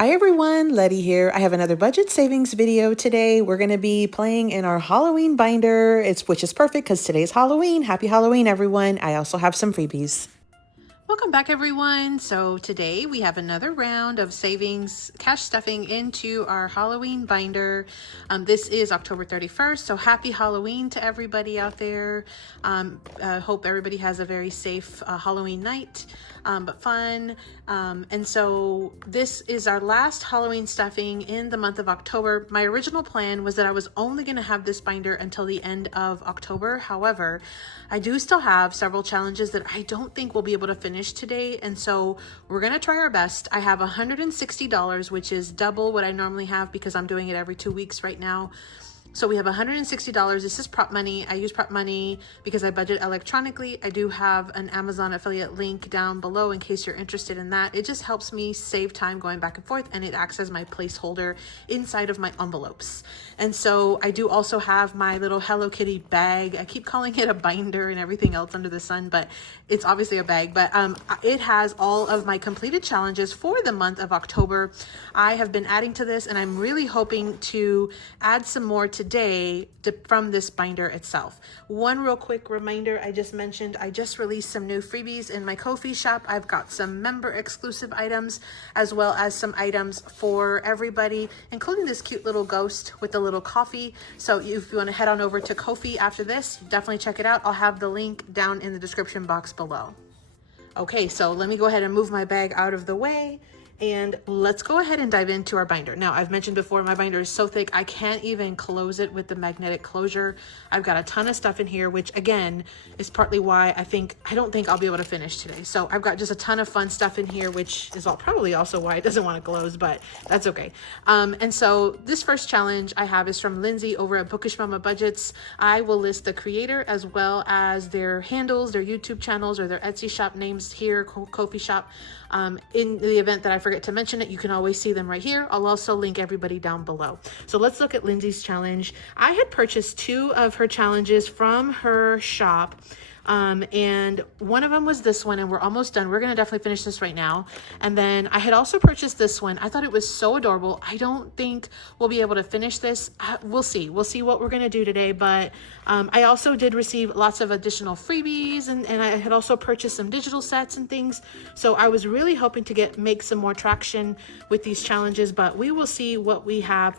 Hi everyone, Letty here. I have another budget savings video today. We're going to be playing in our Halloween binder, which is perfect because today's Halloween. Happy Halloween, everyone. I also have some freebies. Welcome back, everyone. So today we have another round of savings cash stuffing into our Halloween binder. This is October 31st, so happy Halloween to everybody out there. Hope everybody has a very safe Halloween night, but fun. And so this is our last Halloween stuffing in the month of October. My original plan was that I was only going to have this binder until the end of October. However, I do still have several challenges that I don't think we'll be able to finish today, and so we're gonna try our best. I have $160, which is double what I normally have because I'm doing it every 2 weeks right now. So we have $160. This is prop money. I use prop money because I budget electronically. I do have an Amazon affiliate link down below in case you're interested in that. It just helps me save time going back and forth, and it acts as my placeholder inside of my envelopes. And so I do also have my little Hello Kitty bag. I keep calling it a binder and everything else under the sun, but it's obviously a bag. But it has all of my completed challenges for the month of October. I have been adding to this, and I'm really hoping to add some more today from this binder itself. One real quick reminder, I just mentioned I just released some new freebies in my Ko-fi shop. I've got some member exclusive items as well as some items for everybody, including this cute little ghost with the little coffee. So if you want to head on over to Ko-fi after this, definitely check it out. I'll have the link down in the description box below. Okay, so let me go ahead and move my bag out of the way. And let's go ahead and dive into our binder. Now, I've mentioned before, my binder is so thick, I can't even close it with the magnetic closure. I've got a ton of stuff in here, which again, is partly why I don't think I'll be able to finish today. So I've got just a ton of fun stuff in here, which is probably also why it doesn't want to close, but that's okay. And so this first challenge I have is from Lindsay over at Bookish Budgets. I will list the creator as well as their handles, their YouTube channels, or their Etsy shop names here, Ko-fi shop. In the event that I forget to mention it, you can always see them right here. I'll also link everybody down below. So let's look at Lindsay's challenge. I had purchased 2 of her challenges from her shop. And one of them was this one, and we're almost done. We're going to definitely finish this right now. And then I had also purchased this one. I thought it was so adorable. I don't think we'll be able to finish this. We'll see what we're going to do today. But I also did receive lots of additional freebies, and I had also purchased some digital sets and things. So I was really hoping to make some more traction with these challenges, but we will see what we have.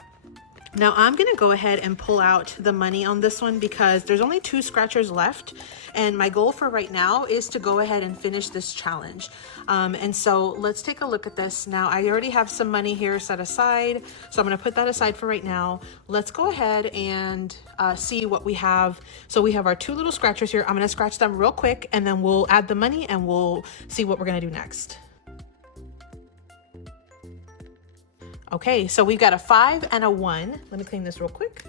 Now I'm going to go ahead and pull out the money on this one because there's only 2 scratchers left, and my goal for right now is to go ahead and finish this challenge. And so let's take a look at this. Now I already have some money here set aside, so I'm going to put that aside for right now. Let's go ahead and see what we have. So we have our 2 little scratchers here. I'm going to scratch them real quick, and then we'll add the money and we'll see what we're going to do next. Okay, so we've got a 5 and a 1. Let me clean this real quick.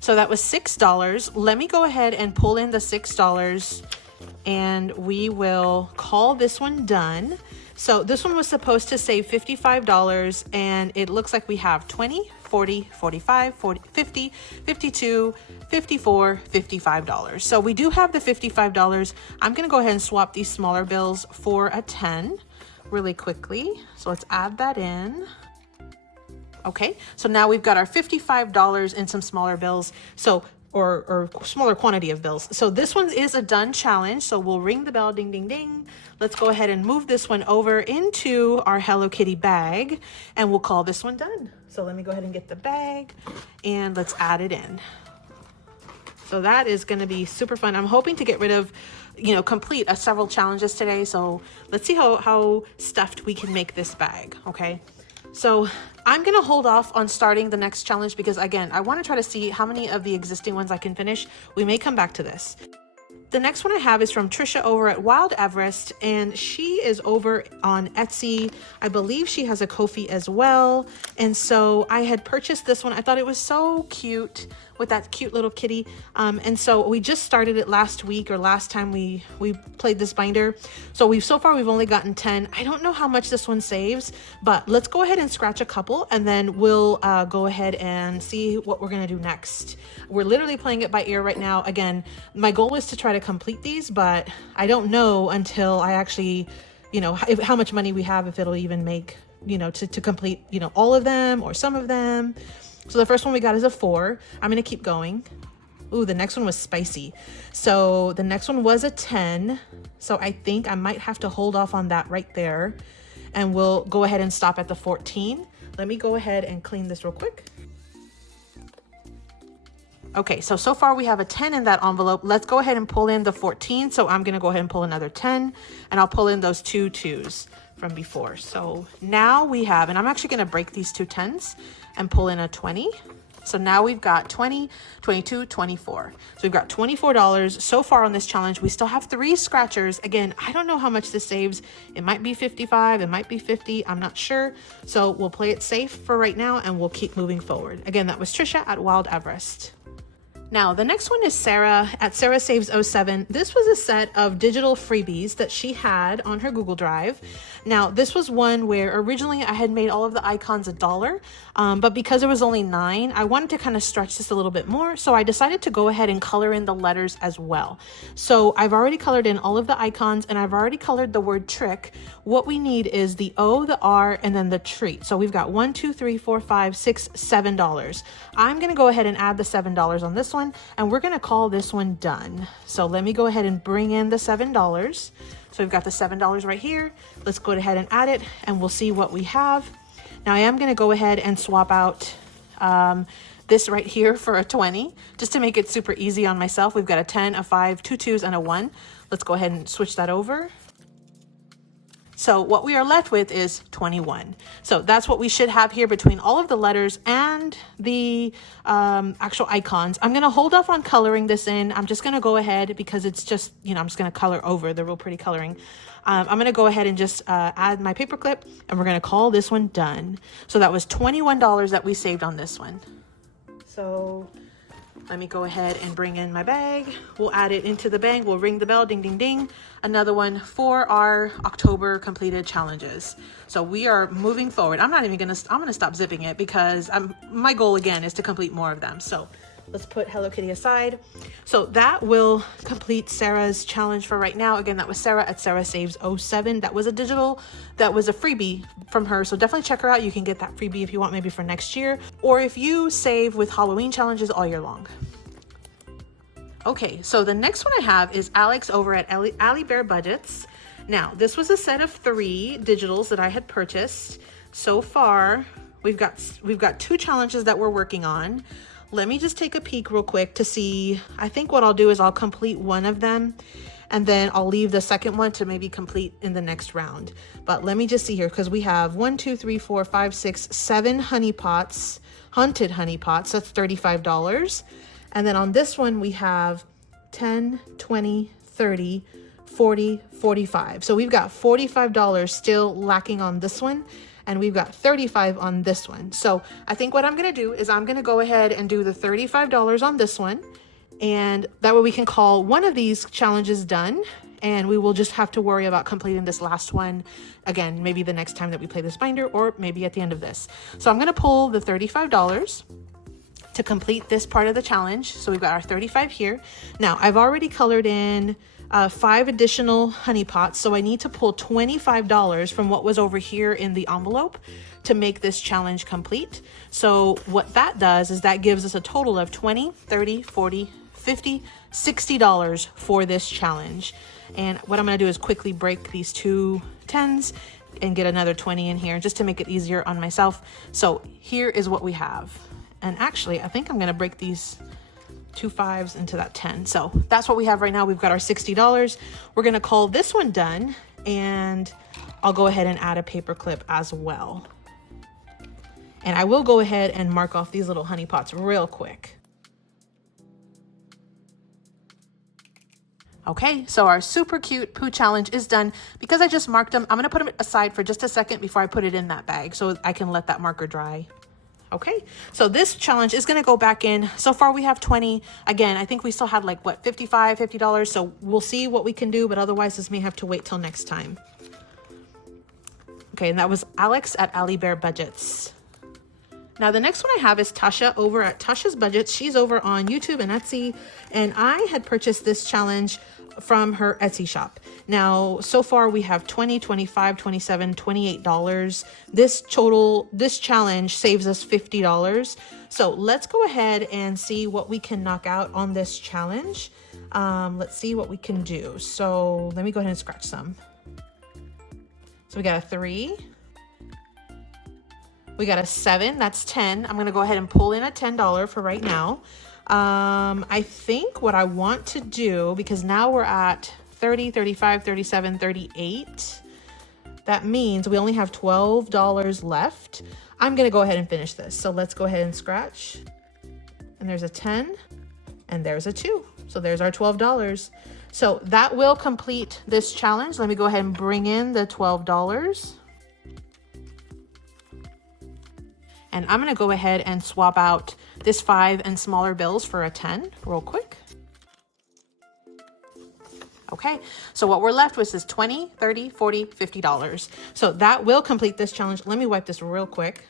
So that was $6. Let me go ahead and pull in the $6, and we will call this one done. So this one was supposed to save $55, and it looks like we have 20, 40, 45, 40, 50, 52, 54, $55. So we do have the $55. I'm gonna go ahead and swap these smaller bills for a 10. Really quickly. So let's add that in. Okay, so now we've got our $55 in some smaller bills. So, or smaller quantity of bills. So this one is a done challenge. So we'll ring the bell, ding, ding, ding. Let's go ahead and move this one over into our Hello Kitty bag, and we'll call this one done. So let me go ahead and get the bag, and let's add it in. So that is going to be super fun. I'm hoping to get rid of, complete several challenges today. So let's see how stuffed we can make this bag. Okay. So I'm going to hold off on starting the next challenge because, again, I want to try to see how many of the existing ones I can finish. We may come back to this. The next one I have is from Trisha over at Wild Everest, and she is over on Etsy. I believe she has a Ko-fi as well. And so I had purchased this one. I thought it was so cute with that cute little kitty. And so we just started it last week, or last time we played this binder. So so far we've only gotten 10. I don't know how much this one saves, but let's go ahead and scratch a couple, and then we'll go ahead and see what we're gonna do next. We're literally playing it by ear right now. Again, my goal is to try to complete these, but I don't know until I actually you know, how much money we have, if it'll even make, you know, to complete, you know, all of them or some of them. So the first one we got is a 4. I'm going to keep going. Ooh, the next one was spicy. So the next one was a 10. So I think I might have to hold off on that right there. And we'll go ahead and stop at the 14. Let me go ahead and clean this real quick. Okay, so far we have a 10 in that envelope. Let's go ahead and pull in the 14. So I'm gonna go ahead and pull another 10, and I'll pull in those 2 2s from before. So now we have, and I'm actually gonna break these 2 10s and pull in a 20. So now we've got 20, 22, 24. So we've got $24 so far on this challenge. We still have 3 scratchers. Again, I don't know how much this saves. It might be 55, it might be 50, I'm not sure. So we'll play it safe for right now and we'll keep moving forward. Again, that was Trisha at Wild Everest. Now, the next one is Sarah at SarahSaves07. This was a set of digital freebies that she had on her Google Drive. Now, this was one where originally I had made all of the icons $1, but because there was only 9, I wanted to kind of stretch this a little bit more. So I decided to go ahead and color in the letters as well. So I've already colored in all of the icons and I've already colored the word trick. What we need is the O, the R, and then the treat. So we've got $1, $2, $3, $4, $5, $6, $7. I'm going to go ahead and add the $7 on this one, and we're going to call this one done. So let me go ahead and bring in the $7. So we've got the $7 right here. Let's go ahead and add it and we'll see what we have. Now I am going to go ahead and swap out this right here for a 20, just to make it super easy on myself. We've got a 10, a 5, 2 2s, and a 1. Let's go ahead and switch that over. So what we are left with is 21. So that's what we should have here between all of the letters and the actual icons. I'm going to hold off on coloring this in. I'm just going to go ahead because it's just, you know, I'm just going to color over the real pretty coloring. I'm going to go ahead and just add my paper clip, and we're going to call this one done. So that was $21 that we saved on this one. So let me go ahead and bring in my bag. We'll add it into the bag. We'll ring the bell, ding, ding, ding. Another one for our October completed challenges. So we are moving forward. I'm going to stop zipping it because my goal again is to complete more of them. So let's put Hello Kitty aside. So that will complete Sarah's challenge for right now. Again, that was Sarah at SarahSaves07. That was a freebie from her. So definitely check her out. You can get that freebie if you want, maybe for next year, or if you save with Halloween challenges all year long. Okay, so the next one I have is Alex over at Alibear Budgets. Now, this was a set of 3 digitals that I had purchased. So far, we've got 2 challenges that we're working on. Let me just take a peek real quick to see. I think what I'll do is I'll complete one of them and then I'll leave the second one to maybe complete in the next round. But let me just see here, because we have 1, 2, 3, 4, 5, 6, 7 honey pots, hunted honey pots. That's $35. And then on this one, we have 10, 20, 30, 40, 45. So we've got $45 still lacking on this one. And we've got 35 on this one. So I think what I'm going to do is I'm going to go ahead and do the $35 on this one. And that way we can call one of these challenges done. And we will just have to worry about completing this last one again, maybe the next time that we play this binder, or maybe at the end of this. So I'm going to pull the $35 to complete this part of the challenge. So we've got our 35 here. Now I've already colored in 5 additional honey pots. So I need to pull $25 from what was over here in the envelope to make this challenge complete. So what that does is that gives us a total of 20, 30, 40, 50, $60 for this challenge. And what I'm going to do is quickly break these 2 10s and get another 20 in here just to make it easier on myself. So here is what we have. And actually, I think I'm going to break these 2 5s into that 10. So that's what we have right now. We've got our $60. We're going to call this one done, and I'll go ahead and add a paper clip as well. And I will go ahead and mark off these little honey pots real quick. Okay, so our super cute poo challenge is done. Because I just marked them, I'm going to put them aside for just a second before I put it in that bag so I can let that marker dry. Okay, so this challenge is going to go back in. So far we have 20. Again, I think we still had like, what, $50. So we'll see what we can do, but otherwise this may have to wait till next time. Okay, and that was Alex at Alibear Budgets. Now, the next one I have is Tasha over at Tasha's Budgets. She's over on YouTube and Etsy, and I had purchased this challenge from her Etsy shop. Now, so far we have $20, $25, $27, $28. This challenge saves us $50. So let's go ahead and see what we can knock out on this challenge. Let's see what we can do. So let me go ahead and scratch some. So we got a 3. We got a 7, that's 10. I'm gonna go ahead and pull in a $10 for right now. I think what I want to do, because now we're at 30, 35, 37, 38. That means we only have $12 left. I'm gonna go ahead and finish this. So let's go ahead and scratch. And there's a 10 and there's a 2. So there's our $12. So that will complete this challenge. Let me go ahead and bring in the $12. And I'm gonna go ahead and swap out this 5 and smaller bills for a 10 real quick. Okay, so what we're left with is $20, $30, $40, $50. So that will complete this challenge. Let me wipe this real quick.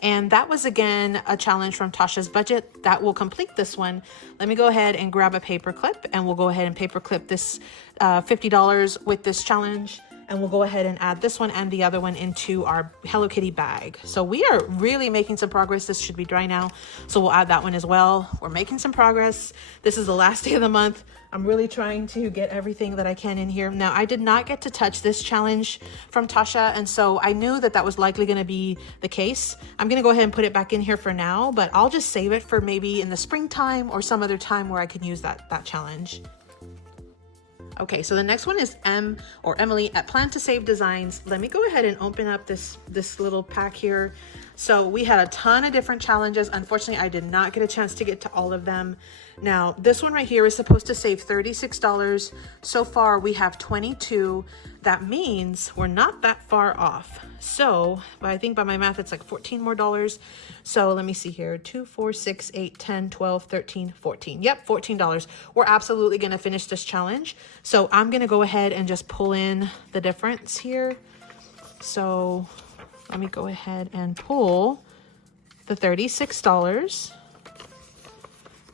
And that was, again, a challenge from Tasha's Budget. That will complete this one. Let me go ahead and grab a paper clip, and we'll go ahead and paper clip this $50 with this challenge. And we'll go ahead and add this one and the other one into our Hello Kitty bag. So we are really making some progress. This should be dry now. So we'll add that one as well. We're making some progress. This is the last day of the month. I'm really trying to get everything that I can in here. Now, I did not get to touch this challenge from Tasha, and so I knew that that was likely going to be the case. I'm going to go ahead and put it back in here for now, but I'll just save it for maybe in the springtime or some other time where I can use that challenge. Okay, so the next one is Emily at Plan2SaveDesigns. Let me go ahead and open up this little pack here. So we had a ton of different challenges. Unfortunately, I did not get a chance to get to all of them. Now, this one right here is supposed to save $36. So far, we have 22. That means we're not that far off. So, but I think by my math, it's like $14 more. So let me see here, 2, 4, 6, 8, 10, 12, 13, 14. Yep, $14. We're absolutely gonna finish this challenge. So I'm gonna go ahead and just pull in the difference here. So let me go ahead and pull the $36.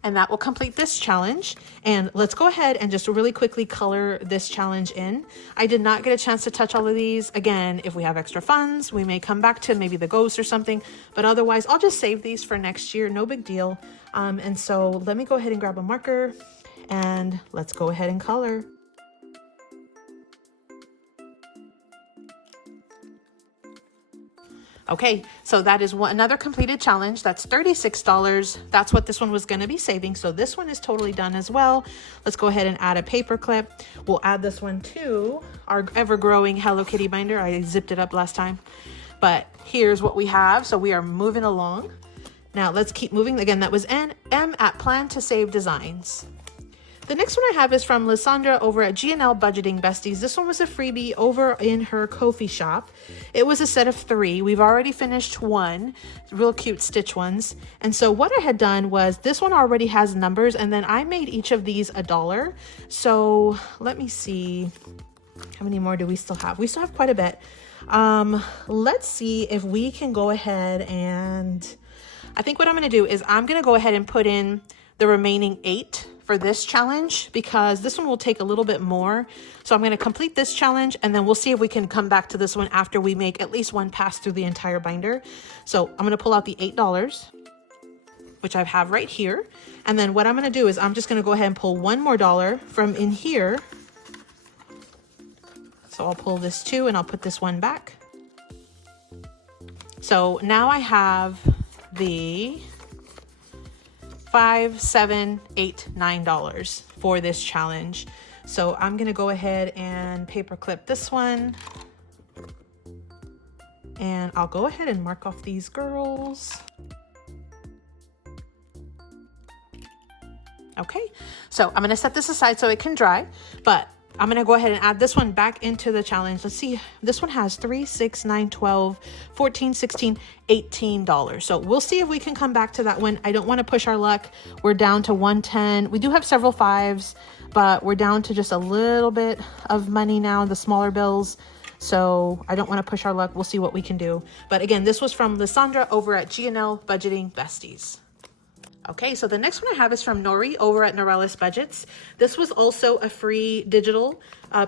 And that will complete this challenge. And let's go ahead and just really quickly color this challenge in. I did not get a chance to touch all of these. Again, if we have extra funds, we may come back to maybe the ghost or something, but otherwise I'll just save these for next year, no big deal. And so let me go ahead and grab a marker and let's go ahead and color. Okay, so that is another completed challenge. That's $36. That's what this one was going to be saving. So this one is totally done as well. Let's go ahead and add a paper clip. We'll add this one to our ever-growing Hello Kitty binder. I zipped it up last time, but here's what we have. So we are moving along. Now let's keep moving. Again, that was M at Plan2SaveDesigns. The next one I have is from Lysandra over at G&L Budgeting Besties. This one was a freebie over in her Ko-fi shop. It was a set of 3. We've already finished one, real cute stitch ones. And so what I had done was this one already has numbers, and then I made each of these $1. So let me see, how many more do we still have? We still have quite a bit. Let's see if we can go ahead and, I think what I'm gonna do is I'm gonna go ahead and put in the remaining 8 for this challenge, because this one will take a little bit more. So I'm going to complete this challenge, and then we'll see if we can come back to this one after we make at least one pass through the entire binder. So I'm going to pull out the $8, which I have right here. And then what I'm going to do is I'm just going to go ahead and pull one more dollar from in here. So I'll pull this 2 and I'll put this one back. So now I have the $5, $7, $8, $9 for this challenge. So I'm gonna go ahead and paper clip this one, and I'll go ahead and mark off these girls. Okay, so I'm gonna set this aside so it can dry, but I'm gonna go ahead and add this one back into the challenge. Let's see, this one has 3, 6, 9, 12, 14, 16, $18. So we'll see if we can come back to that one. I don't wanna push our luck. We're down to 110. We do have several 5s, but we're down to just a little bit of money now, the smaller bills. So I don't want to push our luck. We'll see what we can do. But again, this was from Lysandra over at G&L Budgeting Besties. Okay, so the next one I have is from Nori over at NorelisBudgets. This was also a free digital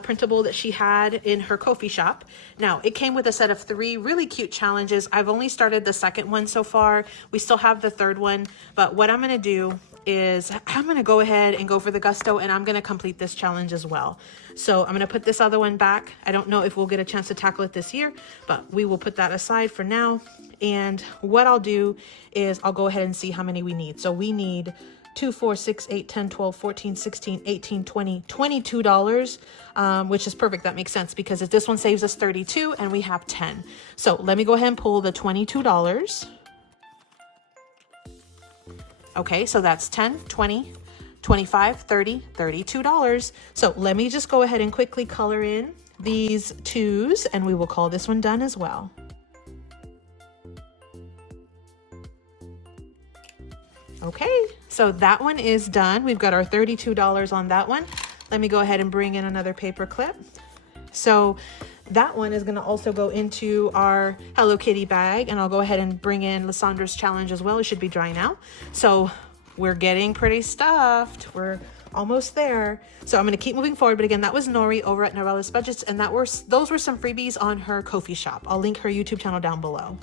printable that she had in her Ko-fi shop. Now, it came with a set of 3 really cute challenges. I've only started the second one so far. We still have the third one, but what I'm going to do is I'm going to go ahead and go for the gusto, and I'm going to complete this challenge as well. So I'm going to put this other one back. I don't know if we'll get a chance to tackle it this year, but we will put that aside for now. And what I'll do is I'll go ahead and see how many we need. So we need 2, 4, 6, 8, 10, 12, 14, 16, 18, 20, $22, which is perfect. That makes sense because if this one saves us 32 and we have 10. So let me go ahead and pull the $22. Okay, so that's 10, 20, 25, 30, $32. So let me just go ahead and quickly color in these 2s and we will call this one done as well. Okay, so that one is done. We've got our $32 on that one. Let me go ahead and bring in another paper clip. So that one is going to also go into our Hello Kitty bag, and I'll go ahead and bring in Lysandra's challenge as well. It should be dry now. So we're getting pretty stuffed. We're almost there. So I'm going to keep moving forward. But again, that was Nori over at NorelisBudgets, and those were some freebies on her Ko-fi shop. I'll link her YouTube channel down below.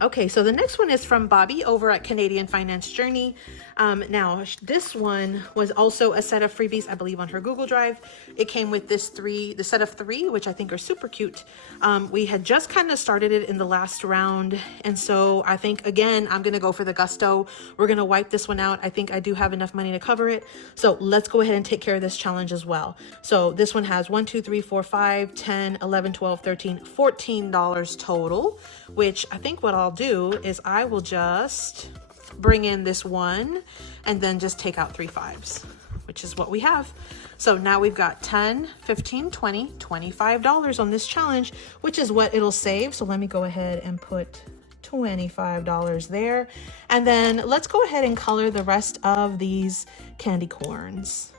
Okay, so the next one is from Bobby over at Canadian Finance Journey. Now, this one was also a set of freebies, I believe, on her Google Drive. It came with the set of 3, which I think are super cute. We had just kind of started it in the last round, and so I think, again, I'm going to go for the gusto. We're going to wipe this one out. I think I do have enough money to cover it, so let's go ahead and take care of this challenge as well. So this one has 1, 2, 3, 4, 5, 10, 11, 12, 13, $14 total, which I think what I'll do is I will just bring in this one and then just take out 3 5s, which is what we have. So now we've got 10, 15, 20, $25 on this challenge, which is what it'll save. So let me go ahead and put $25 there. And then let's go ahead and color the rest of these candy corns.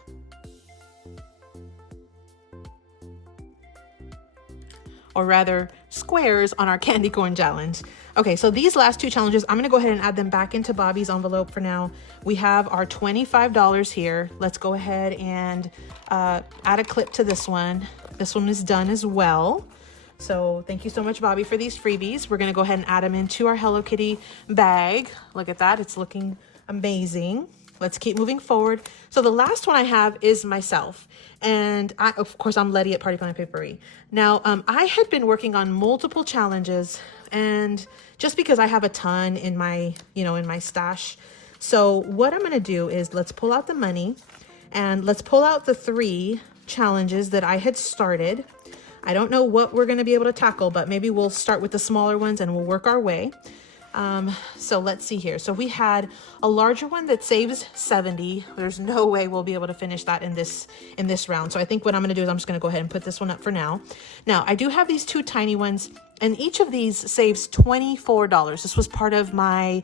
Or rather, squares on our candy corn challenge. Okay, so these last 2 challenges, I'm gonna go ahead and add them back into Bobby's envelope for now. We have our $25 here. Let's go ahead and add a clip to this one. This one is done as well. So thank you so much, Bobby, for these freebies. We're gonna go ahead and add them into our Hello Kitty bag. Look at that, it's looking amazing. Let's keep moving forward. So the last one I have is myself. And of course, I'm Letty at Party Plan Paperie. Now, I had been working on multiple challenges, and just because I have a ton in my, in my stash. So what I'm gonna do is let's pull out the money and let's pull out the 3 challenges that I had started. I don't know what we're gonna be able to tackle, but maybe we'll start with the smaller ones and we'll work our way. So let's see here. So we had a larger one that saves 70. There's no way we'll be able to finish that in this round. So I think what I'm going to do is I'm just going to go ahead and put this one up for now. Now I do have these 2 tiny ones, and each of these saves $24. This was part of my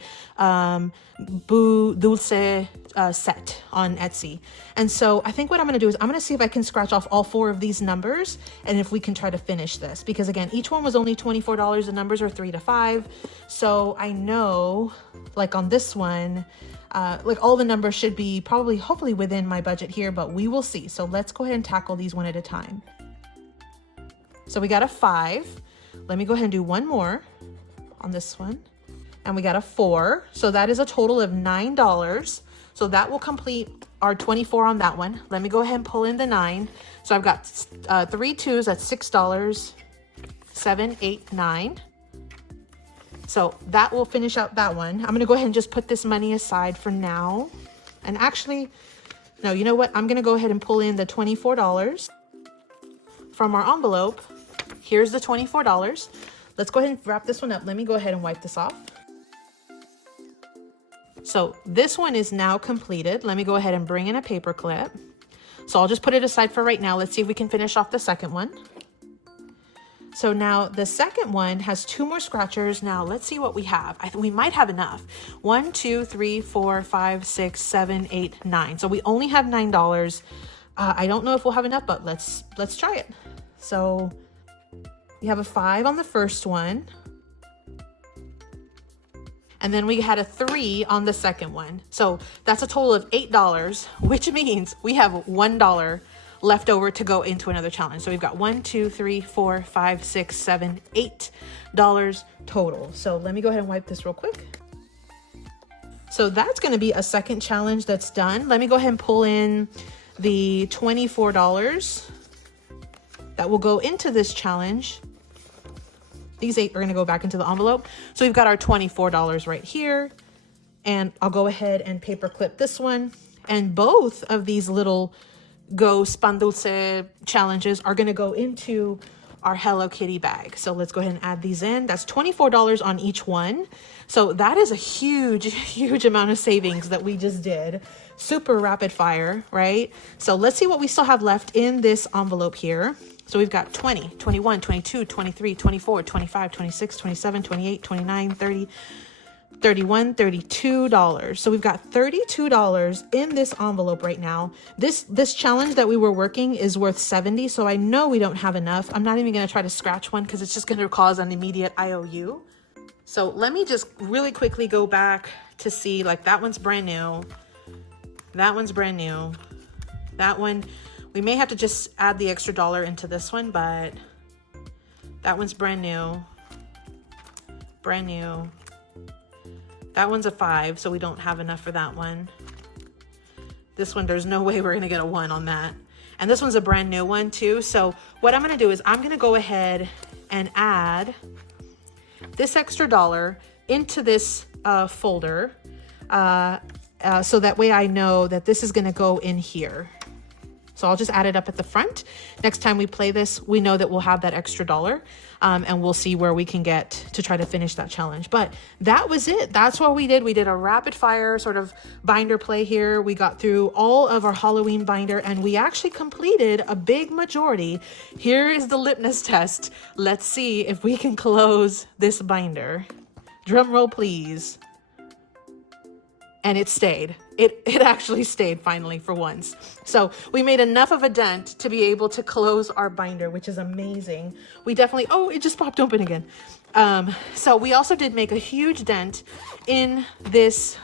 Dulce set on Etsy. And so I think what I'm going to do is I'm going to see if I can scratch off all 4 of these numbers and if we can try to finish this, because again, each one was only $24. The numbers are 3 to 5. So I know, like on this one, like all the numbers should be hopefully within my budget here, but we will see. So let's go ahead and tackle these one at a time. So we got a 5. Let me go ahead and do one more on this one. And we got a 4. So that is a total of $9. So that will complete our 24 on that one. Let me go ahead and pull in the 9. So I've got 3 2s, that's $6, 7, 8, 9. So that will finish out that one. I'm gonna go ahead and just put this money aside for now. And actually, no, you know what? I'm gonna go ahead and pull in the $24 from our envelope. Here's the $24. Let's go ahead and wrap this one up. Let me go ahead and wipe this off. So this one is now completed. Let me go ahead and bring in a paper clip. So I'll just put it aside for right now. Let's see if we can finish off the second one. So now the second one has 2 more scratchers. Now let's see what we have. We might have enough. 1, 2, 3, 4, 5, 6, 7, 8, 9. So we only have $9. I don't know if we'll have enough, but let's try it. So We have a 5 on the first one. And then we had a 3 on the second one. So that's a total of $8, which means we have $1 left over to go into another challenge. So we've got $1, $2, $3, $4, $5, $6, $7, $8 total. So let me go ahead and wipe this real quick. So that's going to be a second challenge that's done. Let me go ahead and pull in the $24 that will go into this challenge. These 8 are going to go back into the envelope. So we've got our $24 right here. And I'll go ahead and paper clip this one. And both of these little Go Pan Dulce challenges are going to go into our Hello Kitty bag. So let's go ahead and add these in. That's $24 on each one. So that is a huge, huge amount of savings that we just did. Super rapid fire, right? So let's see what we still have left in this envelope here. So we've got 20, 21, 22, 23, 24, 25, 26, 27, 28, 29, 30, 31, $32. So we've got $32 in this envelope right now. This challenge that we were working is worth 70. So I know we don't have enough. I'm not even going to try to scratch one because it's just going to cause an immediate IOU. So let me just really quickly go back to see, like, that one's brand new. That one's brand new. That one, we may have to just add the extra dollar into this one, but that one's brand new. Brand new. That one's a 5, so we don't have enough for that one. This one, there's no way we're gonna get a 1 on that. And this one's a brand new one too. So what I'm gonna do is I'm gonna go ahead and add this extra dollar into this folder. So that way I know that this is gonna go in here. So I'll just add it up at the front. Next time we play this, we know that we'll have that extra dollar, and we'll see where we can get to try to finish that challenge. But that was it. That's what we did. We did a rapid fire sort of binder play here. We got through all of our Halloween binder, and we actually completed a big majority. Here is the litmus test. Let's see if we can close this binder. Drum roll, please. And it stayed. It actually stayed finally for once. So we made enough of a dent to be able to close our binder, which is amazing. We definitely, oh, it just popped open again. So we also did make a huge dent in this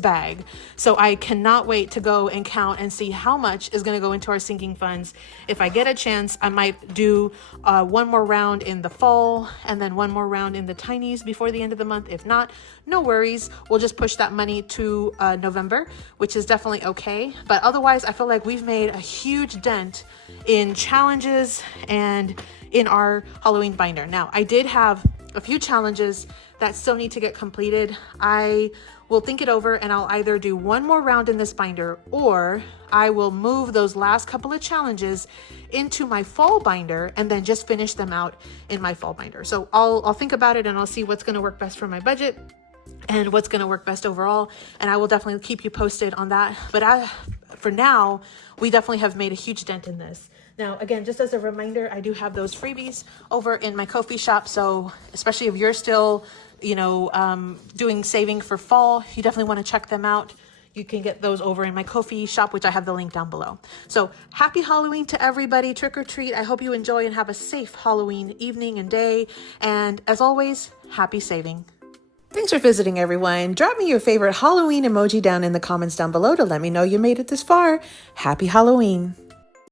bag. So I cannot wait to go and count and see how much is going to go into our sinking funds. If I get a chance, I might do one more round in the fall and then one more round in the tinies before the end of the month. If not, no worries. We'll just push that money to November, which is definitely okay. But otherwise, I feel like we've made a huge dent in challenges and in our Halloween binder. Now, I did have a few challenges that still need to get completed. I will think it over and I'll either do one more round in this binder, or I will move those last couple of challenges into my fall binder and then just finish them out in my fall binder. So I'll think about it and I'll see what's going to work best for my budget and what's going to work best overall. And I will definitely keep you posted on that. But for now, we definitely have made a huge dent in this. Now, again, just as a reminder, I do have those freebies over in my Ko-fi shop. So especially if you're still, doing saving for fall, you definitely want to check them out. You can get those over in my Ko-fi shop, which I have the link down below. So happy Halloween to everybody. Trick or treat. I hope you enjoy and have a safe Halloween evening and day. And as always, happy saving. Thanks for visiting, everyone. Drop me your favorite Halloween emoji down in the comments down below to let me know you made it this far. Happy Halloween.